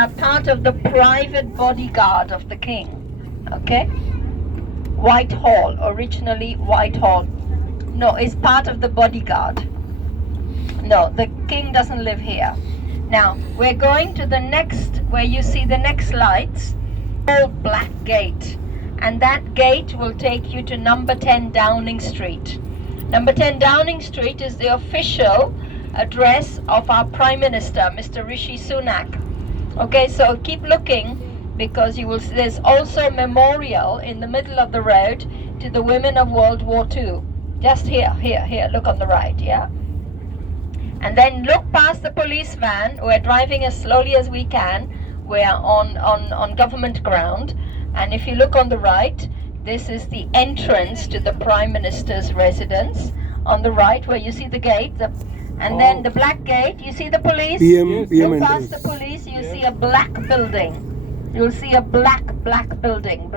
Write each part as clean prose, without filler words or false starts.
are part of the private bodyguard of the king. Okay? Whitehall, originally Whitehall. No, it's part of the bodyguard. No, the king doesn't live here. Now, we're going to the next, where you see the next lights, old black gate. And that gate will take you to number 10 Downing Street. Number 10 Downing Street is the official address of our Prime Minister, Mr. Rishi Sunak. Okay, so keep looking, because you will see there's also a memorial in the middle of the road to the women of World War II. Just here, look on the right, yeah? And then look past the police van. We're driving as slowly as we can. We're on government ground. And if you look on the right, this is the entrance to the Prime Minister's residence. On the right, where you see the gate, then the black gate, you see the police? PM Look entrance. past the police, you see a black building. You'll see a black building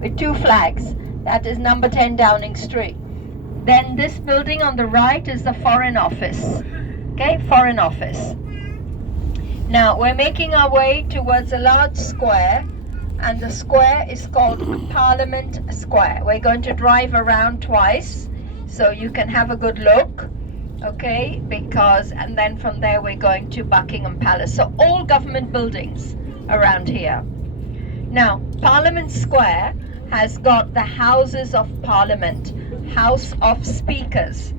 with two flags. That is number 10 Downing Street. Then this building on the right is the Foreign Office. Okay, Foreign Office. Now we're making our way towards a large square, and the square is called Parliament Square. We're going to drive around twice so you can have a good look. Okay, and then from there we're going to Buckingham Palace. So all government buildings around here. Now, Parliament Square has got the Houses of Parliament, House of Speakers.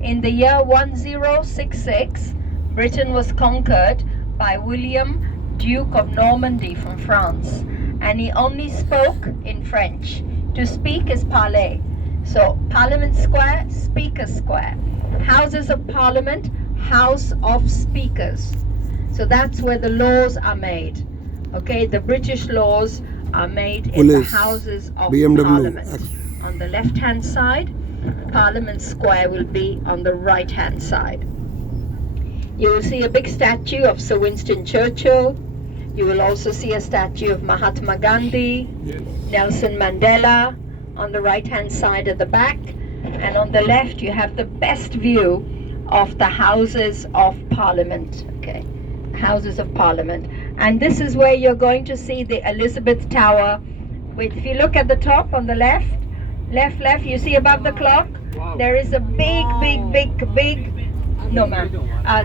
In the year 1066, Britain was conquered by William, Duke of Normandy from France, and he only spoke in French. To speak is parler. So Parliament Square, Speaker Square. Houses of Parliament, House of Speakers. So that's where the laws are made. Okay, the British laws are made in the Police, Houses of BMW, Parliament. On the left-hand side, Parliament Square will be on the right-hand side. You will see a big statue of Sir Winston Churchill. You will also see a statue of Mahatma Gandhi, Nelson Mandela on the right-hand side at the back. And on the left, you have the best view of the Houses of Parliament. Okay, Houses of Parliament. And this is where you're going to see the Elizabeth Tower. If you look at the top on the left, you see above the clock, there is a big, no ma'am,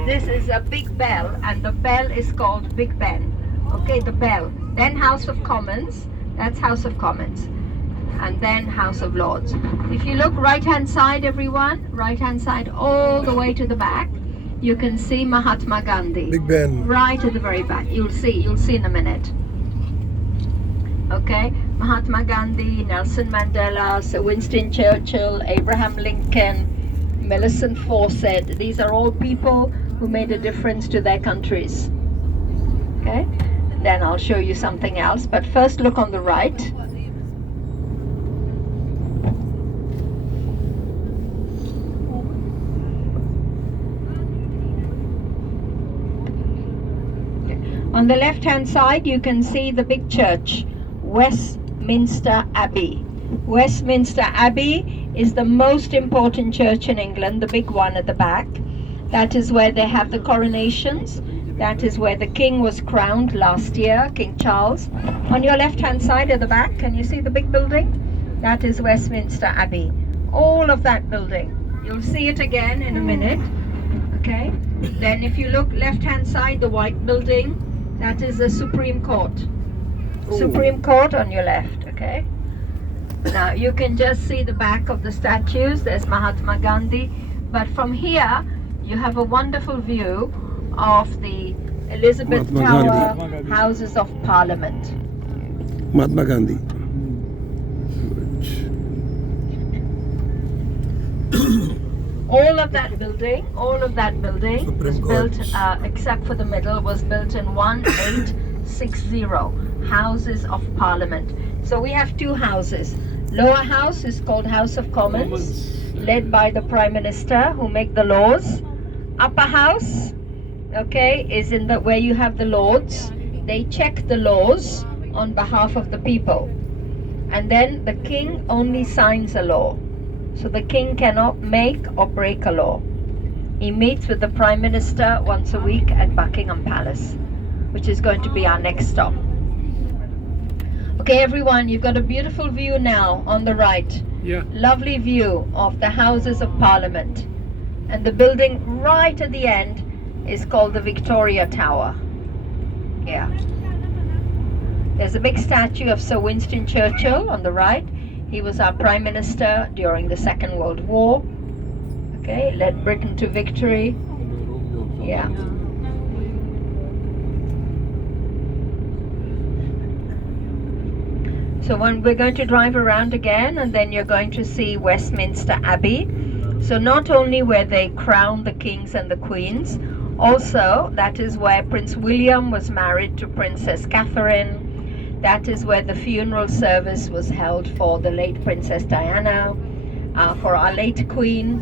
this is a big bell, and the bell is called Big Ben. Okay, the bell. Then House of Commons, that's House of Commons. And then House of Lords. If you look right-hand side, everyone, right-hand side all the way to the back, you can see Mahatma Gandhi. Big Ben. Right at the very back. You'll see in a minute. Okay, Mahatma Gandhi, Nelson Mandela, Sir Winston Churchill, Abraham Lincoln, Millicent Fawcett. These are all people who made a difference to their countries. Okay, then I'll show you something else. But first look on the right. On the left-hand side, you can see the big church, Westminster Abbey. Westminster Abbey is the most important church in England, the big one at the back. That is where they have the coronations. That is where the king was crowned last year, King Charles. On your left-hand side at the back, can you see the big building? That is Westminster Abbey. All of that building. You'll see it again in a minute. Okay? Then if you look left-hand side, the white building, that is the Supreme Court. Supreme Court on your left, okay? Now you can just see the back of the statues. There's Mahatma Gandhi. But from here, you have a wonderful view of the Elizabeth Tower, Houses of Parliament. Mahatma Gandhi. All of that building was built, except for the middle, was built in 1860, Houses of Parliament. So we have two houses. Lower house is called House of Commons, led by the Prime Minister who make the laws. Upper house, okay, is in the where you have the Lords. They check the laws on behalf of the people. And then the king only signs a law. So the king cannot make or break a law. He meets with the Prime Minister once a week at Buckingham Palace. which is going to be our next stop. Okay, everyone, you've got a beautiful view now on the right. Yeah. Lovely view of the Houses of Parliament. And the building right at the end is called the Victoria Tower. Yeah. There's a big statue of Sir Winston Churchill on the right. He was our Prime Minister during the Second World War. Okay, led Britain to victory. Yeah. So when we're going to drive around again, and then you're going to see Westminster Abbey. So not only where they crowned the kings and the queens, also that is where Prince William was married to Princess Catherine. That is where the funeral service was held for the late Princess Diana, for our late Queen.